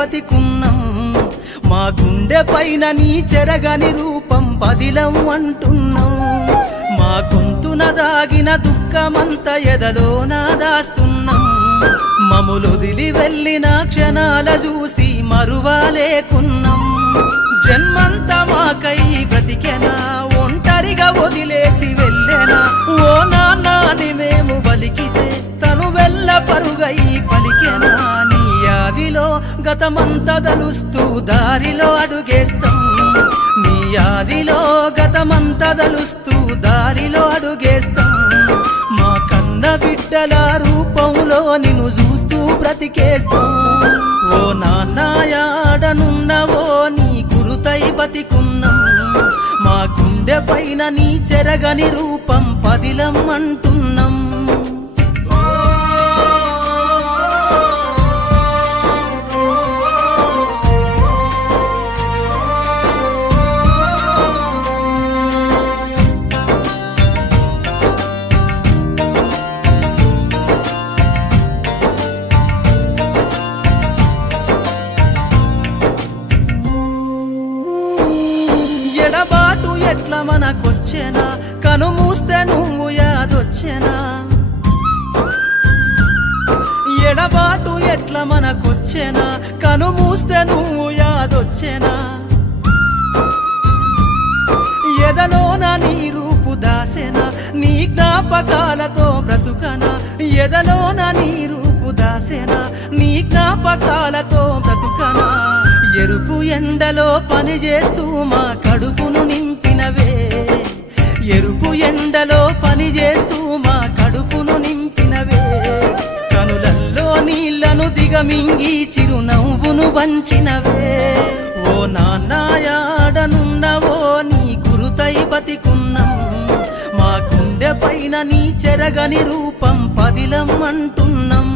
బతికున్నాం మా గుండె పైన నీ చెరగని రూపం పదిలం అంటున్నాం మా గొంతున దాగిన దుఃఖమంత ఎదలోన దాస్తున్నాం మములొదిలి వెళ్ళిన క్షణాల చూసి మరువాలేకున్నాం జన్మంతా మాకై బ్రతికెనా ఒంటరిగా వదిలేసి వెళ్ళెనా ఓ నాన్నని మేము బలికితే తను వెళ్ళ పరుగై పలికెనా నీ యాదిలో గతమంతా దలుస్తూ దారిలో అడుగేస్తాం నీ యాదిలో గతమంతా దలుస్తూ దారిలో అడుగేస్తాం మా కన్న బిడ్డల రూపంలో నిన్ను చూస్తూ బ్రతికేస్తాం ఓ నాన్న యాడనున్నవో నీ గురుతై బతికున్నాం మా గుండె పైన నీ చెరగని రూపం పదిలం అంటున్నాం ఎడబాటు ఎట్లా మనకొచ్చెనా కను మూస్తే నువ్వు యాదొచ్చెనా ఎడబాటు ఎట్లా మనకొచ్చెనా కను మూస్తే నువ్వు యాదొచ్చెనా ఎదలోన నీ రూపు దాసెనా నీ జ్ఞాపకాలతో బ్రతుకనా ఎదలోన నీ రూపు దాసెనా నీ జ్ఞాపకాలతో బ్రతుకనా ఎరుపు ఎండలో పని చేస్తూ మా కడుపును నింపినవే ఎరుపు ఎండలో పని చేస్తూ మా కడుపును నింపినవే కనులల్లో నీళ్లను దిగమింగి చిరునవ్వును వంచినవే ఓ నాన్న యాడనున్నవో నీ గురుతై బతికున్నాం మా గుండె పైన నీ చెరగని రూపం పదిలం అంటున్నాం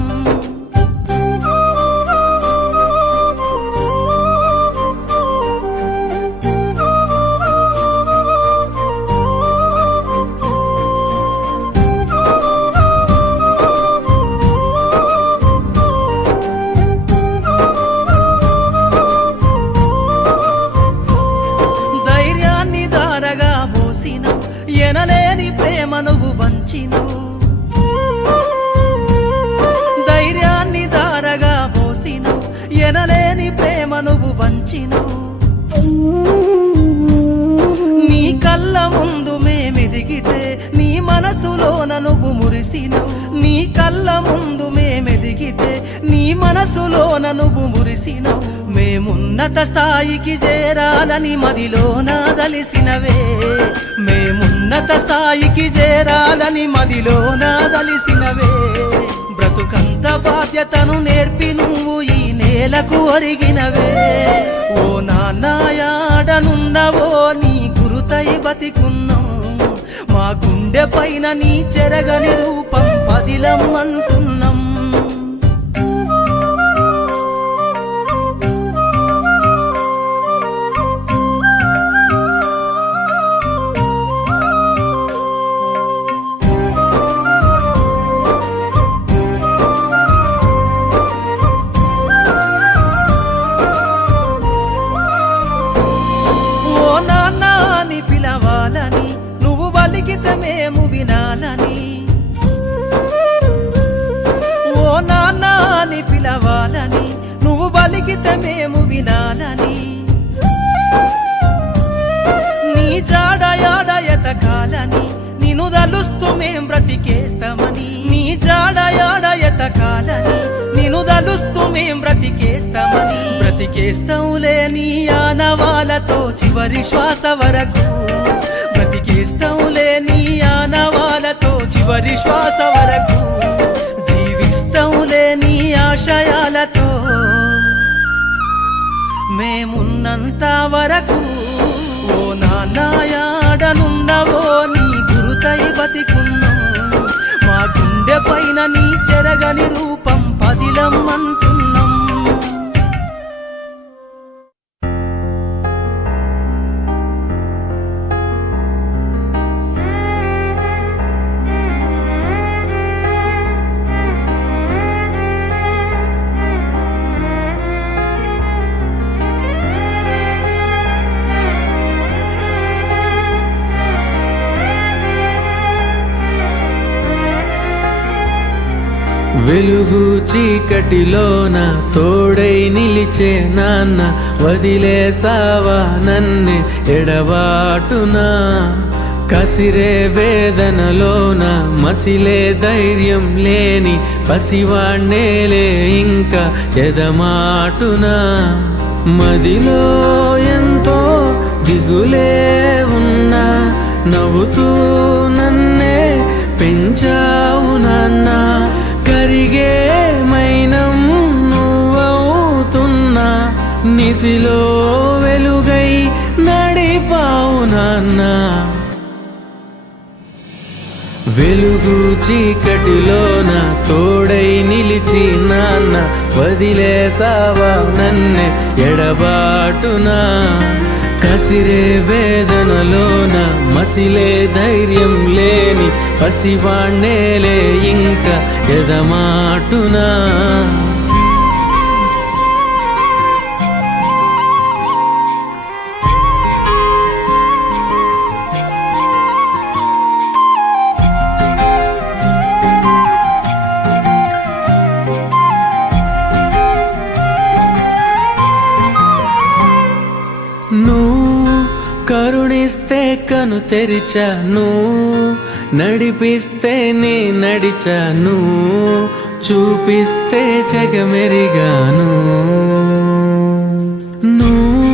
ఎనలేని ప్రేమ నువ్వు వంచినవు ధైర్యాన్ని దారగా పోసినవు ఎనలేని ప్రేమ నువ్వు వంచినవు నీ కళ్ళ ముందు మేమెదిగితే నీ మనసులోన నువ్వు మురిసినవు నీ కళ్ళ ముందు మేమెదిగితే నీ మనసులోన నువ్వు మురిసినవు మేమున్నత స్థాయికి చేరాలని మదిలోన దలిసినవే మేమున్నత స్థాయికి చేరాలని మదిలోన దలిసినవే బ్రతుకంత బాధ్యతను నేర్పి నువ్వు ఈ నేలకు ఒరిగినవే ఓ నాన్న యాడనున్నవో నీ గురుతై బతికున్నాం మా గుండె పైన నీ చెరగని రూపం పదిలం అంటున్నాం పిలవాలని నువ్వు బలికితే మేము వినాలని ఓ నాన్న అని పిలవాలని నువ్వు బలికితే మేము వినాలని నీ జాడ యాడ ఎతకాలని నిన్ను దలుస్తూ మేం బ్రతికేస్తామని నీ జాడ యాడ ఎతకాలని నిన్ను దలుస్తూ మేం బ్రతికేస్తామని బ్రతికేస్తాంలే నీ ఆనవాలతో చివరి శ్వాస వరకు బ్రతికేస్తాంలే నీ ఆనవాలతో చివరి శ్వాస వరకు జీవిస్తాంలే నీ ఆశయాలతో మేమున్నంత వరకు ఓ నాన్న యాడనున్నవో నీ గురుతై బతికున్నాం మా గుండె పైన నీ చెరగని రూపం పదిలం అంటున్నాం వెలుగు చీకటిలోన తోడై నిలిచే నాన్న వదిలేసావా నన్నే ఎడబాటునా కసిరే వేదనలోన మసిలే ధైర్యం లేని పసివాణ్ణేలే ఇంకా ఎదమాటునా మదిలో ఎంతో దిగులే ఉన్నా నవ్వుతూ నన్నే పెంచావు నాన్న కరిగే మైనం నువ్వవుతున్నా నిసిలో వెలుగై నడిపావు నాన్న వెలుగు చీకటిలోన తోడై నిలిచి నాన్న వదిలేసావా నన్నే ఎడబాటునా కసిరే వేదనలోన మసిలే ధైర్యం లేని పసివాణ్ణేలే ఇంకా ఎదమాటునా కరుణిస్తే కను తెరిచాను నడిపిస్తే నే నడిచాను చూపిస్తే జగమెరిగాను నువ్వు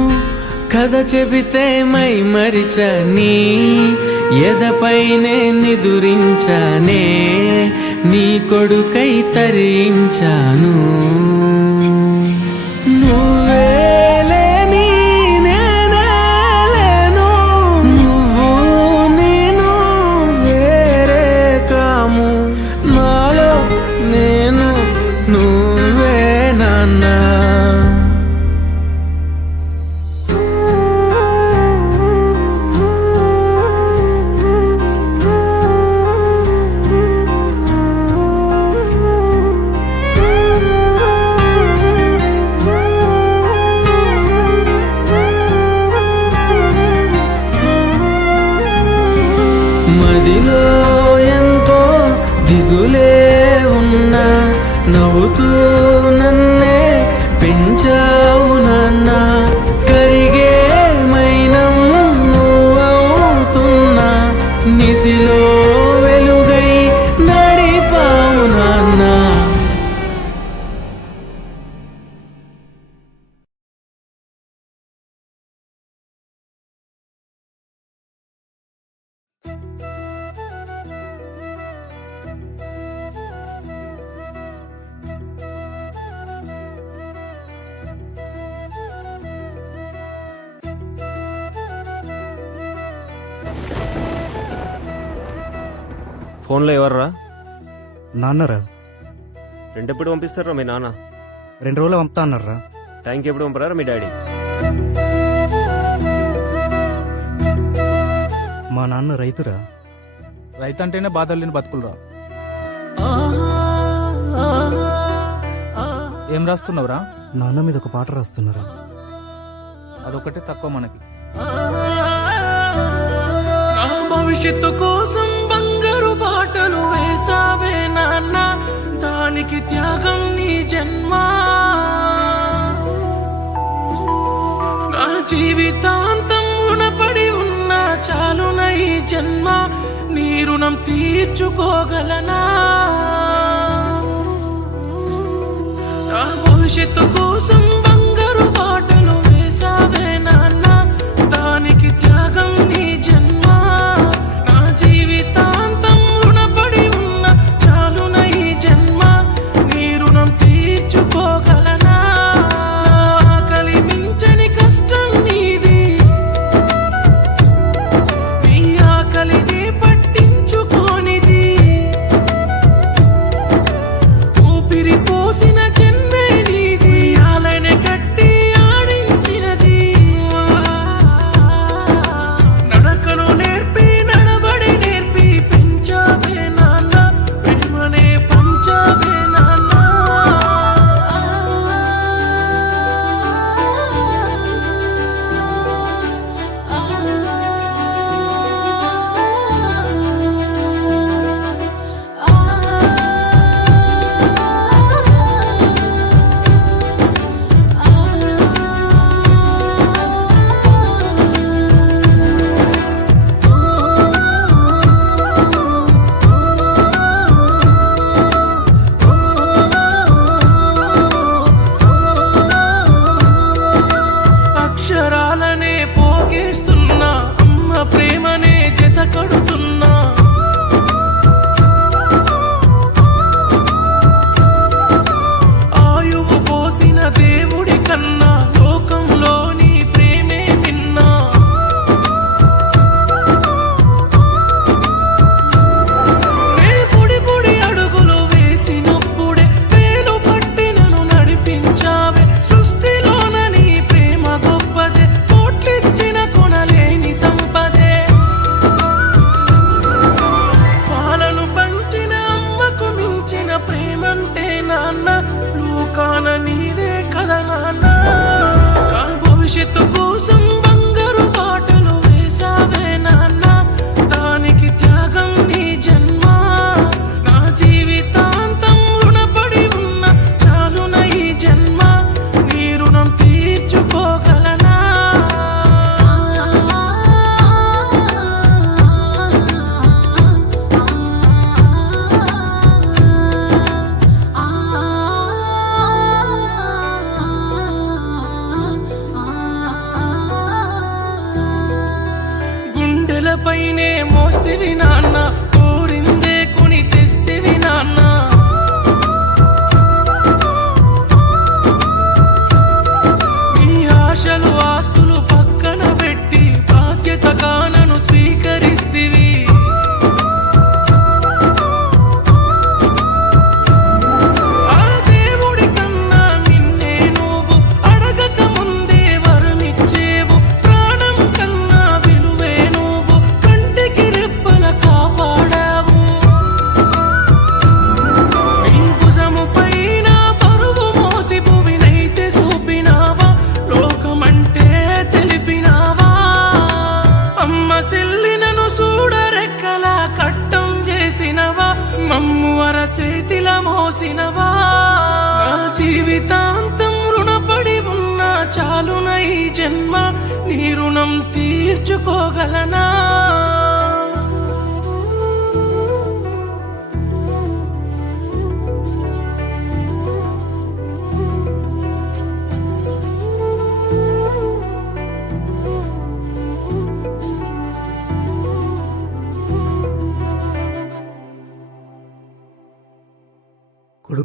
కథ చెబితే మై మరిచని ఎదపైనే నిదురించానే నీ కొడుకై తరించాను మదిలో ఎంతో దిగులే ఉన్నా నవ్వుతూ నన్నే పెంచావు నాన్న కరిగే మైనం నువ్వవుతున్నా నిసిలో వెలుగై నడిపావు నాన్న ఫోన్లో ఎవర్రా? నాన్నరా రెంట్ ఎప్పుడు పంపిస్తారా మీ నాన్న? 2 రోజులు పంపుతా అన్నారా. టైంకి ఎప్పుడు పంపరారా మీ డాడీ? మా నాన్న రైతురా. రైతంటేనే బాధలు లేని బతుకులురా. ఏం రాస్తున్నావురా? నాన్న మీద ఒక పాట రాస్తున్నారా. అదొకటే తక్కువ మనకి. నా భవిష్యత్తు కోసం బంగారు బాటలు వేసావే నాన్న దానికి త్యాగం నీ జన్మ నా జీవితాంతం రుణపడి ఉన్నా చాలున ఈ జన్మ నీ రుణం తీర్చుకోగలనా నా భవిష్యత్తు కోసం బంగారు బాటలు వేసావే నాన్న దానికి త్యాగం నీ జన్మ నా జీవితాంతం రుణపడి ఉన్న చాలున ఈ జన్మ నీ రుణం తీర్చుకోగలనా ఆకలి మించని కష్టం నీది నీ ఆకలిని పట్టించుకోనిది ఊపిరి పోసిన జన్మే నీది నేనంటే నాన్న లోకాన నీదే కదా నాన్న నా భవిష్యత్తు కోసం బంగారు బాటలు వేసావే నాన్న దానికి త్యాగం నీ జన్మ నా జీవితాంతం రుణపడి ఉన్న చాలున ఈ జన్మ నీ రుణం తీర్చుకోగలనా గుండెలపైనే మోస్తివి నాన్న కోరిందే కొని తెస్తివి నాన్న నీ ఆశలు ఆస్తులు పక్కన పెట్టి బాధ్యతగా నన్ను స్వీకరిస్తివి ఆ దేవుడి కన్నా నిన్నే నువ్వు అడగక ముందే వరమిచ్చేవు ప్రాణం కన్నా విలువే నువ్వు కంటికి రెప్పల కాపాడావు నీ భుజము పైన బరువు మోసి భువినైతే చూపినావా లోకమంటే తెలిపినావా అమ్మ సెల్లినను చూడరెక్కలా కట్టం చేసినవా మమ్ము అరచేతిలా మోసినవా నా జీవితాంతం రుణపడి ఉన్నా చాలున ఈ జన్మ నీ రుణం తీర్చుకోగలనా